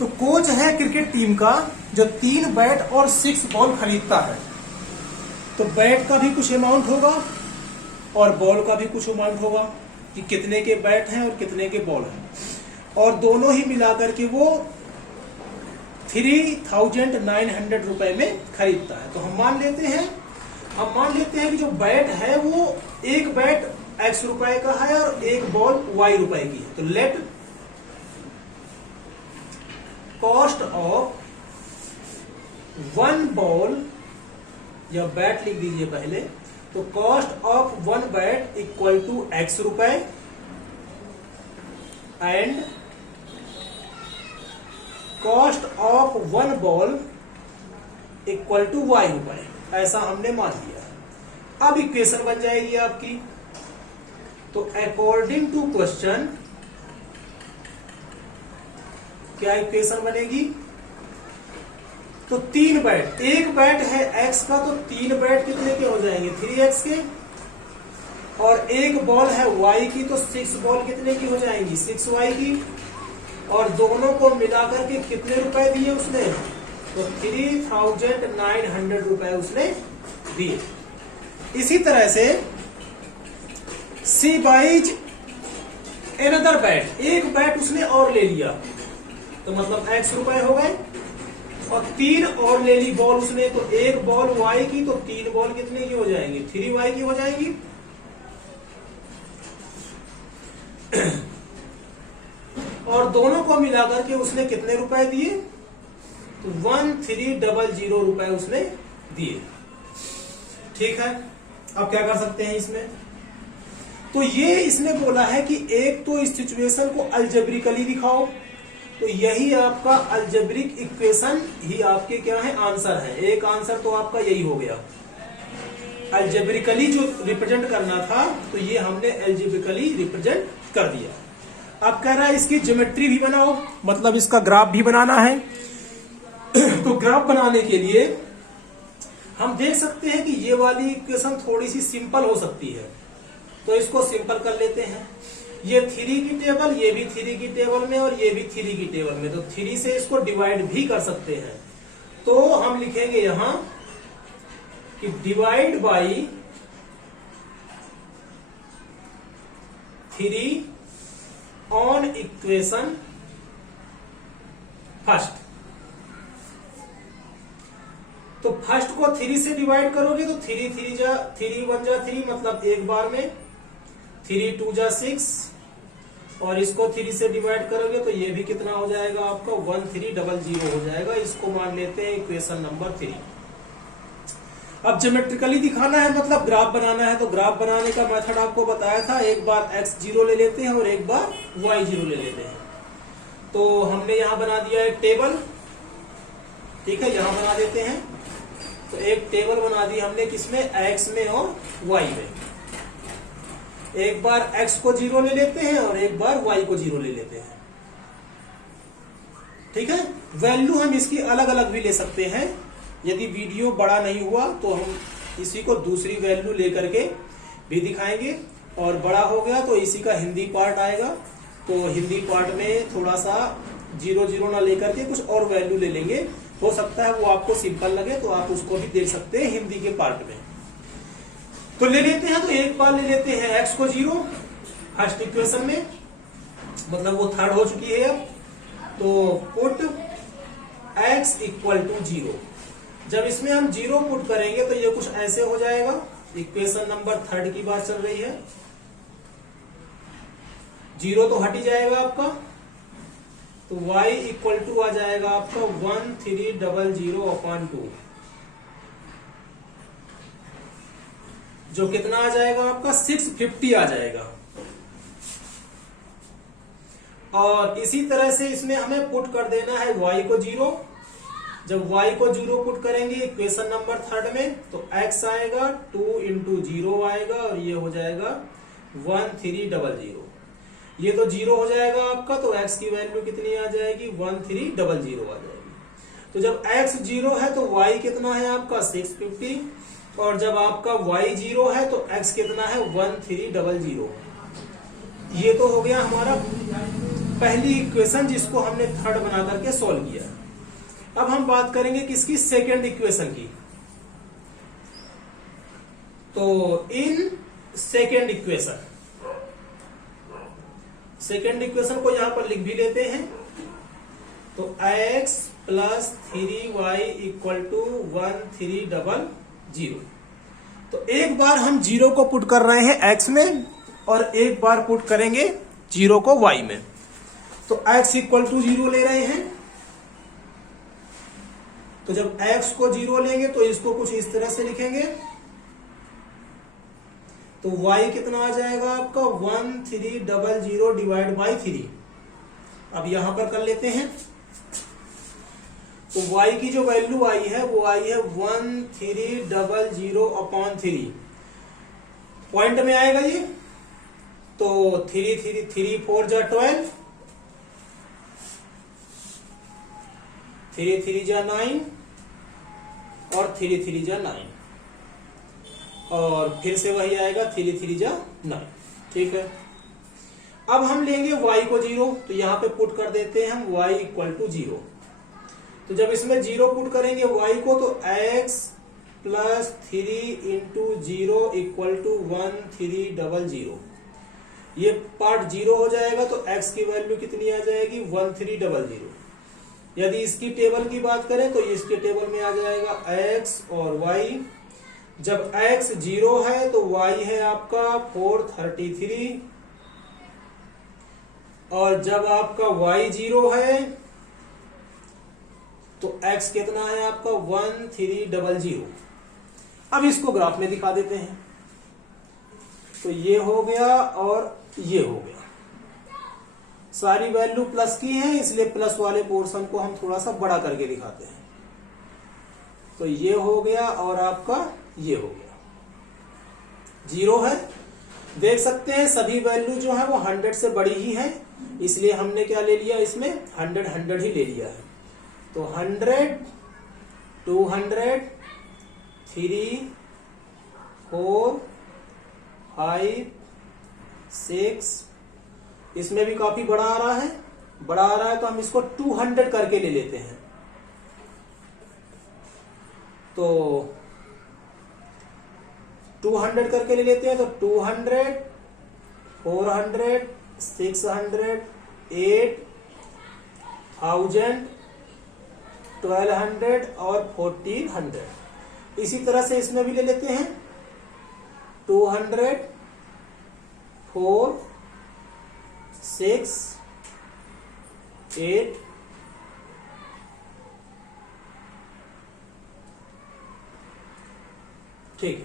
तो कोच है cricket team का जो 3 बैट और 6 बॉल खरीदता है। तो बैट का भी कुछ अमाउंट होगा और बॉल का भी कुछ अमाउंट होगा कि कितने के बैट हैं और कितने के बॉल हैं, और दोनों ही मिलाकर के वो 3,900 रुपए में खरीदता है। तो हम मान लेते हैं कि जो बैट है वो एक बैट X रुपए का है और एक बॉल Y रुपए की है। तो लेट कॉस्ट ऑफ 1 बॉल, या बैट लिख दीजिए पहले, तो cost of 1 bat equal to X रुपए and cost of 1 ball equal to Y रुपए, ऐसा हमने मान लिया। अब इक्वेशन बन जाएगी आपकी। तो अकॉर्डिंग टू क्वेश्चन क्या इक्वेशन बनेगी? तो 3 बैट, एक बैट है X का, तो 3 बैट कितने के हो जाएंगे? 3X के, और एक बॉल है Y की, तो 6 बॉल कितने की हो जाएंगी? 6Y की, और दोनों को मिलाकर के कितने रुपए दिए उसने? तो 3,900 रुपए उसने दिए। इसी तरह से सी बाइज एनदर बैट, एक बैट उसने और ले लिया, तो मतलब X रुपए हो गए, और 3 और ले ली बॉल उसने, तो एक बॉल Y की, तो 3 बॉल कितने की हो जाएंगी? 3Y की हो जाएंगी। और दोनों को मिलाकर के उसने कितने रुपए दिए? तो 1300 रुपए उसने दिए। ठीक है, अब क्या कर सकते हैं इसमें? तो ये इसने बोला है कि एक तो इस सिचुएशन को अलजेब्रिकली दिखाओ, तो यही आपका अलजेब्रिक इक्वेशन ही आपके क्या है? आंसर है। एक आंसर तो आपका यही हो गया। अलजेब्रिकली जो रिप्रेजेंट करना था, तो ये हमने अलजेब्रिकली रिप्रेजेंट कर दिया। अब कह रहा है इसकी ज्योमेट्री भी बनाओ, मतलब इसका ग्राफ भी बनाना है। तो ग्राफ बनाने के लिए हम देख सकते हैं कि ये वाली इक्वेशन थोड़ी सी सिंपल हो सकती है, तो इसको सिंपल कर लेते हैं। ये 3 की टेबल, ये भी 3 की टेबल में, और ये भी 3 की टेबल में, तो 3 से इसको डिवाइड भी कर सकते हैं। तो हम लिखेंगे यहां कि divide by 3 on equation first. तो फर्स्ट को 3 से डिवाइड करोगे तो 3 1 जा 3, मतलब एक बार में 3 2 जा 6, और इसको 3 से डिवाइड करोगे तो ये भी कितना हो जाएगा आपका? 1300 हो जाएगा। इसको मान लेते हैं इक्वेशन नंबर 3। अब ज्योमेट्रिकली दिखाना है, मतलब ग्राफ बनाना है, तो ग्राफ बनाने का मेथड आपको बताया था। एक बार x0 ले लेते हैं और एक बार y0 ले लेते हैं। तो हमने यहां बना दिया एक टेबल, ठीक है, यहां बना देते हैं। तो एक टेबल बना दी हमने, किसमें? x में और y में। एक बार x को 0 ले लेते हैं और एक बार y को 0 ले लेते हैं। ठीक है, वैल्यू हम इसकी अलग अलग भी ले सकते हैं। यदि वीडियो बड़ा नहीं हुआ तो हम इसी को दूसरी वैल्यू लेकर के भी दिखाएंगे, और बड़ा हो गया तो इसी का हिंदी पार्ट आएगा। तो हिंदी पार्ट में थोड़ा सा 0 ना लेकर के कुछ और वैल्यू ले लेंगे। हो सकता है वो आपको सिंपल लगे, तो आप उसको भी देख सकते हैं हिंदी के पार्ट में। तो ले लेते हैं, तो एक बार ले लेते हैं x को 0 फर्स्ट इक्वेशन में, मतलब वो थर्ड हो चुकी है अब। तो पुट x इक्वल टू 0। जब इसमें हम 0 पुट करेंगे तो ये कुछ ऐसे हो जाएगा। इक्वेशन नंबर 3 की बात चल रही है। 0 तो हट ही जाएगा आपका, तो y इक्वल टू आ जाएगा आपका 1300/2, जो कितना आ जाएगा आपका? 650 आ जाएगा। और इसी तरह से इसमें हमें पुट कर देना है y को 0। जब y को 0 पुट करेंगे इक्वेशन नंबर 3 में, तो x आएगा 2 × 0 आएगा, और ये हो जाएगा 1300। ये तो 0 हो जाएगा आपका, तो x की वैल्यू कितनी आ जाएगी? 1300 आ जाएगी। तो जब x 0 है तो y कितना है आपका? 650, और जब आपका y 0 है तो x कितना है? 1300। ये तो हो गया हमारा पहली इक्वेशन जिसको हमने थर्ड बना करके सॉल्व किया। अब हम बात करेंगे किसकी, सेकेंड इक्वेशन की। तो इन सेकेंड इक्वेशन को यहां पर लिख भी लेते हैं। तो x plus 3y equal to 1300। तो एक बार हम 0 को पुट कर रहे हैं x में और एक बार पुट करेंगे 0 को y में। तो x इक्वल टू 0 ले रहे हैं। तो जब x को 0 लेंगे तो इसको कुछ इस तरह से लिखेंगे। तो y कितना आ जाएगा आपका 1300 डिवाइड बाई 3। अब यहां पर कर लेते हैं। तो y की जो वैल्यू आई है वो आई है 1300 अपॉन 3। पॉइंट में आएगा ये। तो 3 4 जा 12, 3 3 जा 9 और 3 3 जा 9 और फिर से वही आएगा 3 3 जा 9। ठीक है। अब हम लेंगे y को 0। तो यहां पे पुट कर देते हैं हम y इक्वल टू 0। तो जब इसमें 0 पुट करेंगे y को तो x plus 3 into 0 equal to 1300। ये पार्ट 0 हो जाएगा तो x की वैल्यू कितनी आ जाएगी 1300। यदि इसकी टेबल की बात करें तो इसके टेबल में आ जाएगा x और y। जब x 0 है तो y है आपका 433 और जब आपका y 0 है तो x कितना है आपका 1300। अब इसको ग्राफ में दिखा देते हैं। तो ये हो गया और ये हो गया। सारी वैल्यू प्लस की है इसलिए प्लस वाले पोर्शन को हम थोड़ा सा बड़ा करके दिखाते हैं। तो ये हो गया और आपका ये हो गया। 0 है। देख सकते हैं सभी वैल्यू जो है वो 100 से बड़ी ही है, इसलिए हमने क्या ले लिया, इसमें 100 ही ले लिया है। तो 100, 200, 3, 4, 5, 6, इसमें भी काफी बड़ा आ रहा है। तो हम इसको 200 करके ले लेते हैं। तो 200 करके ले लेते हैं। तो 200, 400, 600, 8,000, 1200 और 1400। इसी तरह से इसमें भी ले लेते हैं 200, 4, 6, 8, ठीक है।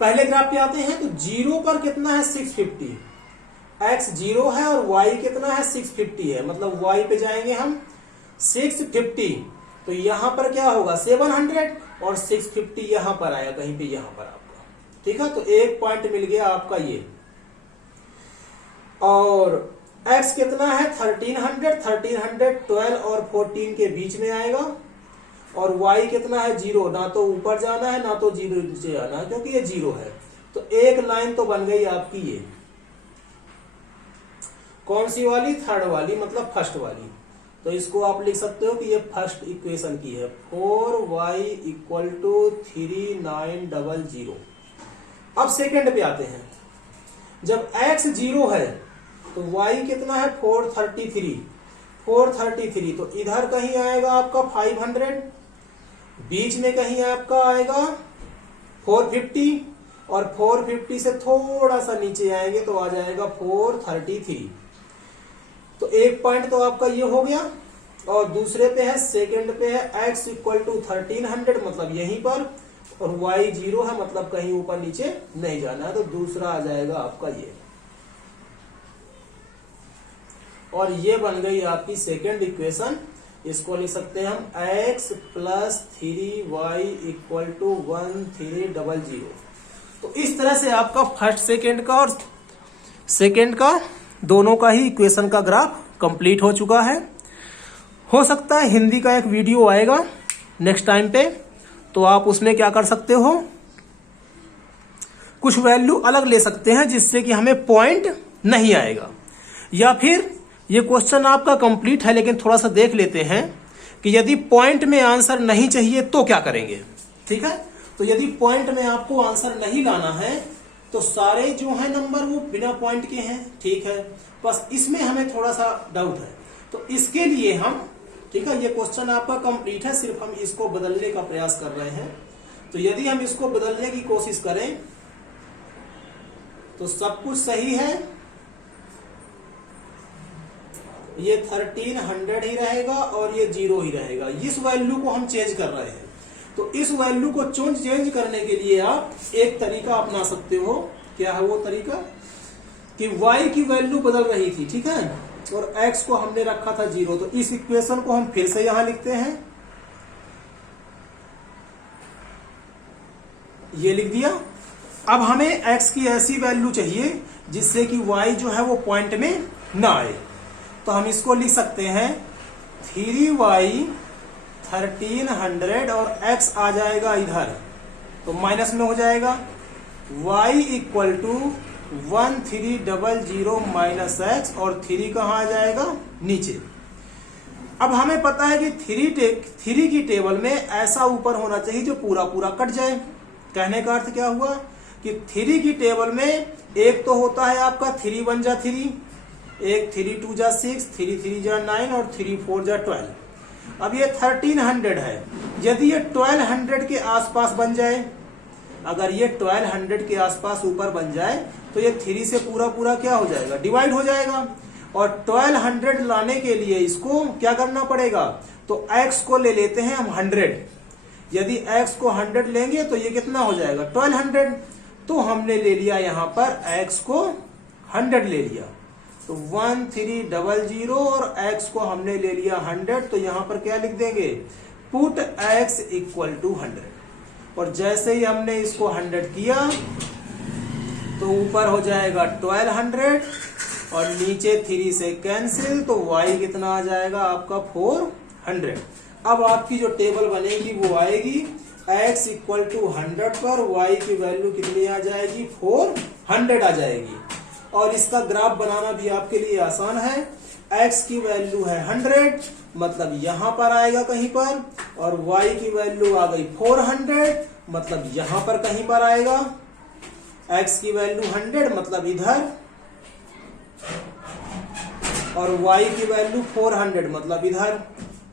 पहले ग्राफ पे आते हैं। तो 0 पर कितना है 650। x 0 है और y कितना है 650 है। मतलब y पे जाएंगे हम 650। तो यहां पर क्या होगा 700 और 650 यहां पर आया कहीं पे, यहां पर आपका। ठीक है। तो एक पॉइंट मिल गया आपका ये। और x कितना है 1300, 12 और 14 के बीच में आएगा। और y कितना है 0, ना तो ऊपर जाना है ना तो 0 नीचे आना है क्योंकि ये 0 है। तो एक लाइन तो बन गई आपकी ये। कौन सी वाली, थर्ड वाली, मतलब फर्स्ट वाली। तो इसको आप लिख सकते हो कि ये फर्स्ट इक्वेशन की है। 4y equal to 3900। अब सेकेंड पे आते हैं। जब x 0 है तो y कितना है 433। तो इधर कहीं आएगा आपका 500, बीच में कहीं आपका आएगा 450 और 450 से थोड़ा सा नीचे आएंगे तो आ जाएगा 433। तो एक पॉइंट तो आपका ये हो गया। और दूसरे पे है, सेकंड पे है x इक्वल टू 1300 मतलब यहीं पर, और y 0 है मतलब कहीं ऊपर नीचे नहीं जाना है। तो दूसरा आ जाएगा आपका ये। और ये बन गई आपकी सेकेंड इक्वेशन। इसको लिख सकते हैं हम x plus 3y equal to 1300। तो इस तरह से आपका फर्स्ट सेकेंड का और सेकेंड का दोनों का ही इक्वेशन का ग्राफ कंप्लीट हो चुका है। हो सकता है हिंदी का एक वीडियो आएगा नेक्स्ट टाइम पे, तो आप उसमें क्या कर सकते हो, कुछ वैल्यू अलग ले सकते हैं जिससे कि हमें पॉइंट नहीं आएगा। या फिर ये क्वेश्चन आपका कंप्लीट है, लेकिन थोड़ा सा देख लेते हैं कि यदि पॉइंट में आंसर नहीं चाहिए तो क्या करेंगे। ठीक है, तो यदि पॉइंट में आपको आंसर नहीं लाना है तो सारे जो है नंबर वो बिना पॉइंट के हैं। ठीक है, बस इसमें हमें थोड़ा सा डाउट है, तो इसके लिए हम, ठीक है, ये क्वेश्चन आपका कंप्लीट है, सिर्फ हम इसको बदलने का प्रयास कर रहे हैं। तो यदि हम इसको बदलने की कोशिश करें तो सब कुछ सही है, ये 1300 ही रहेगा और ये 0 ही रहेगा। इस वैल्यू को हम चेंज कर रहे हैं, तो इस वैल्यू को चेंज करने के लिए आप एक तरीका अपना सकते हो। क्या है वो तरीका कि y की वैल्यू बदल रही थी, ठीक है, और x को हमने रखा था 0। तो इस इक्वेशन को हम फिर से यहां लिखते हैं, ये लिख दिया। अब हमें x की ऐसी वैल्यू चाहिए जिससे कि y जो है वो पॉइंट में ना आए, तो हम इसको लिख सकते हैं 3y 1300 और x आ जाएगा इधर, तो माइनस में हो जाएगा। y equal to 1300 minus x, और 3 कहाँ आ जाएगा, नीचे। अब हमें पता है कि 3 की टेबल में ऐसा ऊपर होना चाहिए जो पूरा पूरा कट जाए। कहने का अर्थ क्या हुआ कि 3 की टेबल में एक तो होता है आपका 3 1 जा 3, एक 3 2 जा 6, 3 3 जा 9 और 3 4 जा 12। अब ये 1300 है, यदि ये 1200 के आसपास बन जाए, अगर ये 1200 के आसपास ऊपर बन जाए तो ये 3 से पूरा पूरा क्या हो जाएगा, डिवाइड हो जाएगा। और 1200 लाने के लिए इसको क्या करना पड़ेगा, तो x को ले लेते हैं हम 100। यदि x को 100 लेंगे तो ये कितना हो जाएगा, 1200। तो हमने ले लिया यहां पर x को 100 ले लिया, तो 1300 और x को हमने ले लिया 100। तो यहां पर क्या लिख देंगे, पुट x इक्वल टू 100। और जैसे ही हमने इसको 100 किया तो ऊपर हो जाएगा 1200 और नीचे 3 से कैंसिल, तो y कितना आ जाएगा आपका 400। अब आपकी जो टेबल बनेगी वो आएगी x इक्वल टू 100 पर y की वैल्यू कितनी आ जाएगी, 400 आ जाएगी। और इसका ग्राफ बनाना भी आपके लिए आसान है। x की वैल्यू है 100, मतलब यहां पर आएगा कहीं पर, और y की वैल्यू आ गई 400, मतलब यहां पर कहीं पर आएगा। x की वैल्यू 100 मतलब इधर, और y की वैल्यू 400 मतलब इधर,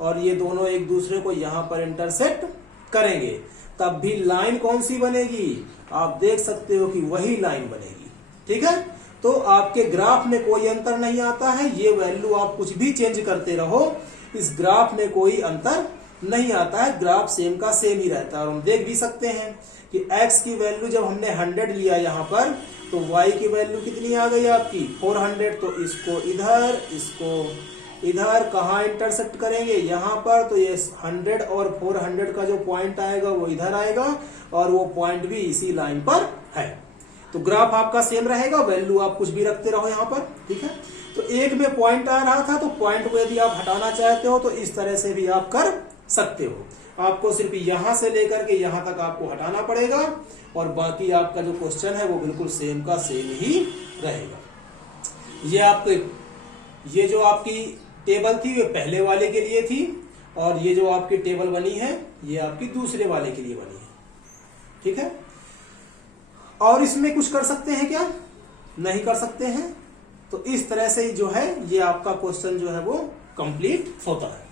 और ये दोनों एक दूसरे को यहां पर इंटरसेक्ट करेंगे, तब भी लाइन कौन सी बनेगी, आप देख सकते हो कि वही लाइन बनेगी। ठीक है, तो आपके ग्राफ में कोई अंतर नहीं आता है, ये वैल्यू आप कुछ भी चेंज करते रहो, इस ग्राफ में कोई अंतर नहीं आता है, ग्राफ सेम का सेम ही रहता है। और हम देख भी सकते हैं कि x की वैल्यू जब हमने 100 लिया यहाँ पर, तो y की वैल्यू कितनी आ गई आपकी 400। तो इसको इधर, इसको इधर, कहाँ इंटरसेक्ट करेंगे, यहाँ पर। तो ये 100 और 400 का जो पॉइंट आएगा वो इधर आएगा, और वो पॉइंट भी इसी लाइन पर है। तो ग्राफ आपका सेम रहेगा, वैल्यू आप कुछ भी रखते रहो यहाँ पर। ठीक है, तो एक में पॉइंट आ रहा था, तो पॉइंट को यदि आप हटाना चाहते हो तो इस तरह से भी आप कर सकते हो। आपको सिर्फ यहां से लेकर के यहां तक आपको हटाना पड़ेगा, और बाकी आपका जो क्वेश्चन है वो बिल्कुल सेम का सेम ही रहेगा। ये जो आपकी टेबल थी वो पहले वाले के लिए थी, और ये जो आपकी टेबल बनी है ये आपकी दूसरे वाले के लिए बनी है। ठीक है, और इसमें कुछ कर सकते हैं क्या, नहीं कर सकते हैं। तो इस तरह से जो है ये आपका क्वेश्चन जो है वो कंप्लीट होता है।